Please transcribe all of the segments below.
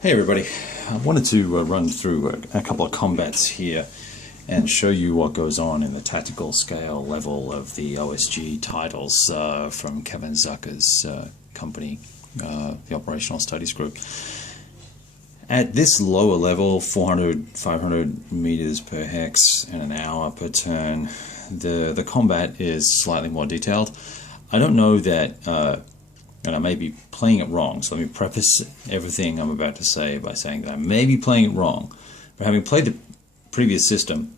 Hey everybody, I wanted to run through a couple of combats here and show you what goes on in the tactical scale level of the OSG titles from Kevin Zucker's company, the Operational Studies Group. At this lower level, 400, 500 meters per hex and an hour per turn, the combat is slightly more detailed. I don't know that and I may be playing it wrong, so let me preface everything I'm about to say by saying that I may be playing it wrong. But having played the previous system,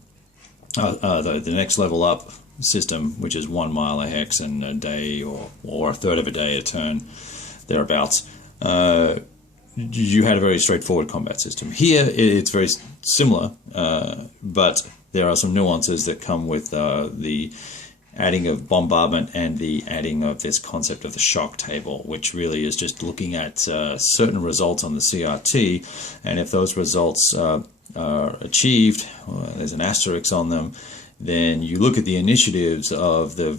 the next level up system, which is 1 mile a hex and a day or a third of a day a turn, thereabouts, you had a very straightforward combat system. Here, it's very similar, but there are some nuances that come with the adding of bombardment and the adding of this concept of the shock table, which really is just looking at certain results on the CRT, and if those results are achieved, there's an asterisk on them, then you look at the initiatives of the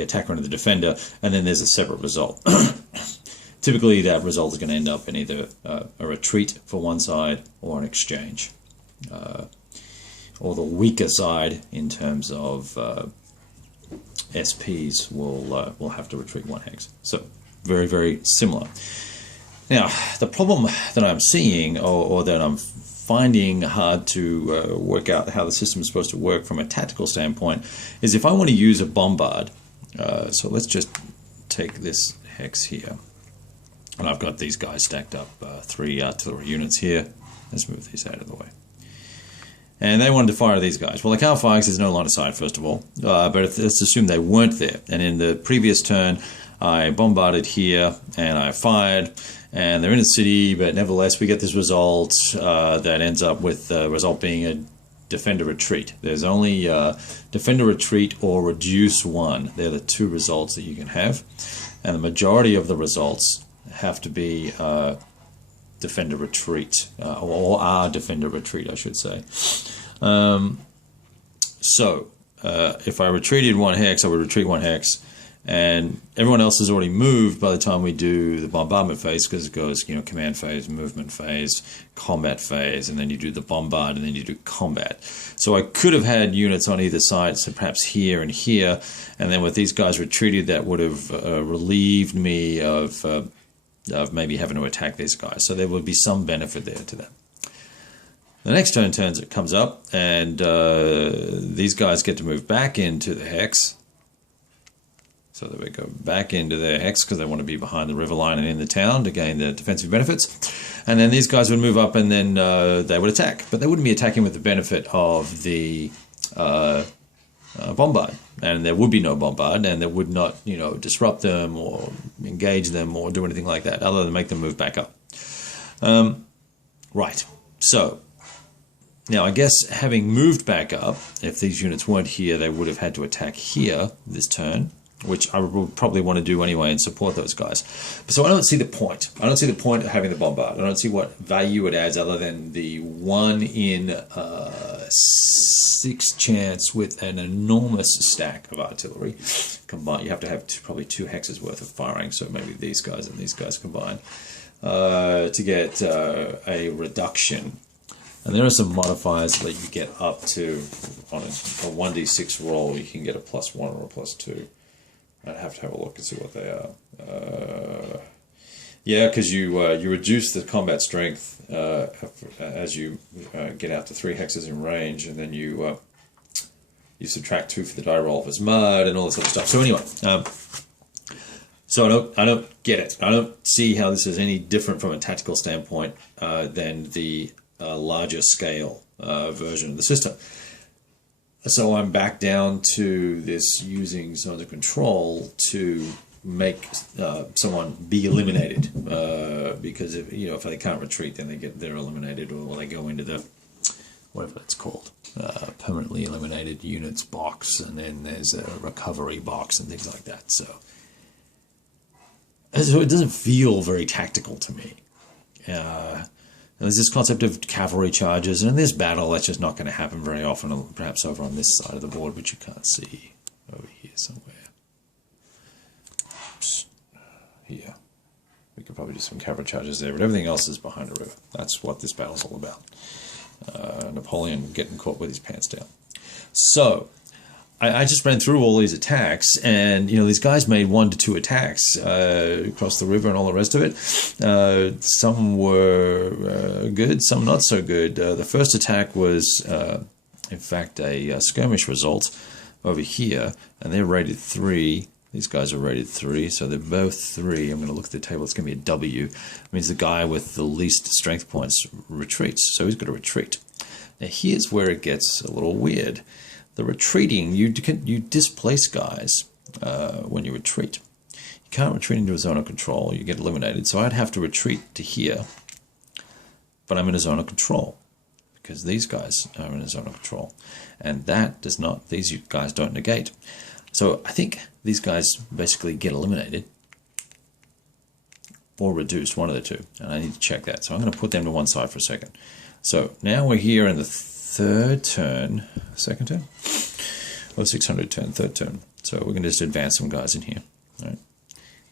attacker and the defender, and then there's a separate result. Typically, that result is going to end up in either a retreat for one side or an exchange. Or the weaker side, in terms of SPs, will have to retreat 1 hex. So very, very similar. Now, the problem that I'm seeing, or that I'm finding hard to work out how the system is supposed to work from a tactical standpoint, is if I want to use a bombard. So let's just take this hex here, and I've got these guys stacked up, 3 artillery units here. Let's move these out of the way. And they wanted to fire these guys. Well, they can't fire because there's no line of sight, first of all. But let's assume they weren't there. And in the previous turn, I bombarded here and I fired. And they're in the city, but nevertheless, we get this result that ends up with the result being a defender retreat. There's only defender retreat or reduce 1. They're the 2 results that you can have. And the majority of the results have to be defender retreat, or our defender retreat, I should say. If I retreated 1 hex, I would retreat 1 hex, and everyone else has already moved by the time we do the bombardment phase, because it goes, command phase, movement phase, combat phase, and then you do the bombard, and then you do combat. So I could have had units on either side, so perhaps here and here, and then with these guys retreated, that would have relieved me of maybe having to attack these guys. So there would be some benefit there to that. The next turn comes up, and these guys get to move back into the hex. So that we go back into their hex because they want to be behind the river line and in the town to gain the defensive benefits. And then these guys would move up, and then they would attack. But they wouldn't be attacking with the benefit of the bombard, and there would be no bombard, and that would not, disrupt them or engage them or do anything like that, other than make them move back up. Right. So now, I guess having moved back up, if these units weren't here, they would have had to attack here this turn, which I would probably want to do anyway and support those guys. So I don't see the point. I don't see the point of having the bombard. I don't see what value it adds other than the 1 in 6 chance with an enormous stack of artillery combined. You have to have probably 2 hexes worth of firing, so maybe these guys and these guys combined, to get a reduction. And there are some modifiers that you get up to on a 1d6 roll. You can get a +1 or a +2. I'd have to have a look and see what they are. Yeah, because you reduce the combat strength as you get out to 3 hexes in range, and then you subtract 2 for the die roll if it's mud and all this other stuff. So anyway, so I don't get it. I don't see how this is any different from a tactical standpoint than the larger scale version of the system. So I'm back down to this using zones of control to make someone be eliminated, because if they can't retreat, then they're eliminated, or they go into the whatever it's called, permanently eliminated units box, and then there's a recovery box and things like that. So it doesn't feel very tactical to me. There's this concept of cavalry charges, and in this battle, that's just not going to happen very often, perhaps over on this side of the board, which you can't see over here somewhere. Oops. Here. We could probably do some cavalry charges there, but everything else is behind a river. That's what this battle's all about. Napoleon getting caught with his pants down. So I just ran through all these attacks, and these guys made 1 to 2 attacks across the river and all the rest of it. Some were good, some not so good. The first attack was, in fact, a skirmish result over here, and they're rated 3. These guys are rated 3, so they're both 3. I'm going to look at the table. It's going to be a W. It means the guy with the least strength points retreats, so he's got to retreat. Now here's where it gets a little weird. The retreating, you displace guys when you retreat. You can't retreat into a zone of control. You get eliminated. So I'd have to retreat to here, but I'm in a zone of control because these guys are in a zone of control, and that does not. These guys don't negate. So I think these guys basically get eliminated or reduced, one of the two, and I need to check that. So I'm going to put them to one side for a second. So now we're here in the third turn, second turn? Oh, 600 turn, third turn. So we're going to just advance some guys in here. All right.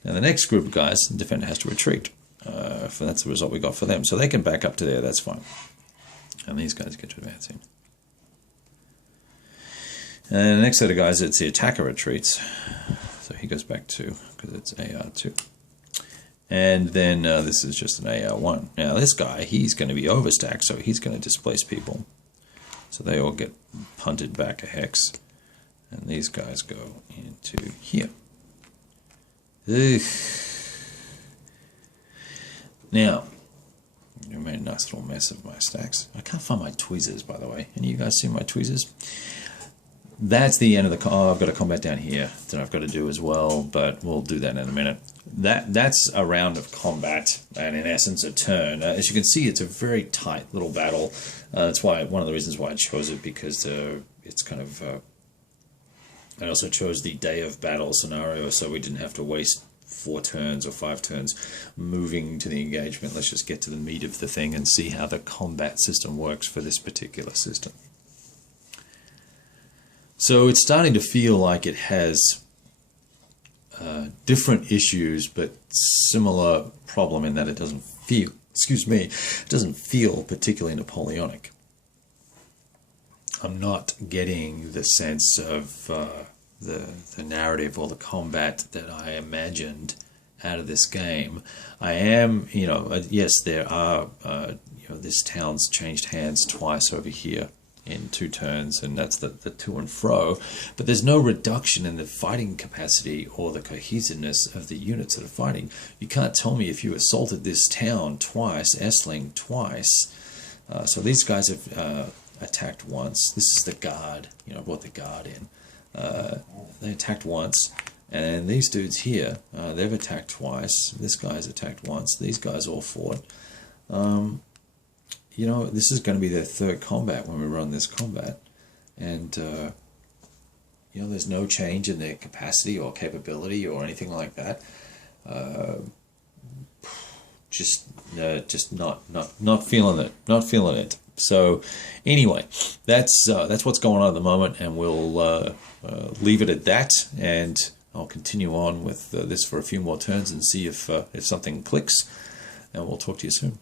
Now the next group of guys, the defender has to retreat. That's the result we got for them. So they can back up to there, that's fine. And these guys get to advance in. And the next set of guys, it's the attacker retreats. So he goes back 2, because it's AR2. And then this is just an AR1. Now this guy, he's going to be overstacked, so he's going to displace people. So they all get punted back a hex. And these guys go into here. Ugh. Now, I made a nice little mess of my stacks. I can't find my tweezers, by the way. Any of you guys see my tweezers? That's the end of the... Oh, I've got a combat down here that I've got to do as well, but we'll do that in a minute. That's a round of combat, and in essence a turn. As you can see, it's a very tight little battle. That's why one of the reasons why I chose it, because it's kind of... I also chose the day of battle scenario, so we didn't have to waste 4 turns or 5 turns moving to the engagement. Let's just get to the meat of the thing and see how the combat system works for this particular system. So it's starting to feel like it has different issues, but similar problem in that it doesn't feel, it doesn't feel particularly Napoleonic. I'm not getting the sense of the narrative or the combat that I imagined out of this game. I am, yes, there are, this town's changed hands twice over here in 2 turns, and that's the to and fro, but there's no reduction in the fighting capacity or the cohesiveness of the units that are fighting. You can't tell me if you assaulted this town twice, Essling twice, so these guys have attacked once. This is the guard, I brought the guard in. They attacked once, and these dudes here, they've attacked twice. This guy's attacked once. These guys all fought. This is going to be their 3rd combat when we run this combat, and there's no change in their capacity or capability or anything like that. Just not feeling it. Not feeling it. So anyway, that's what's going on at the moment, and we'll leave it at that, and I'll continue on with this for a few more turns and see if something clicks, and we'll talk to you soon.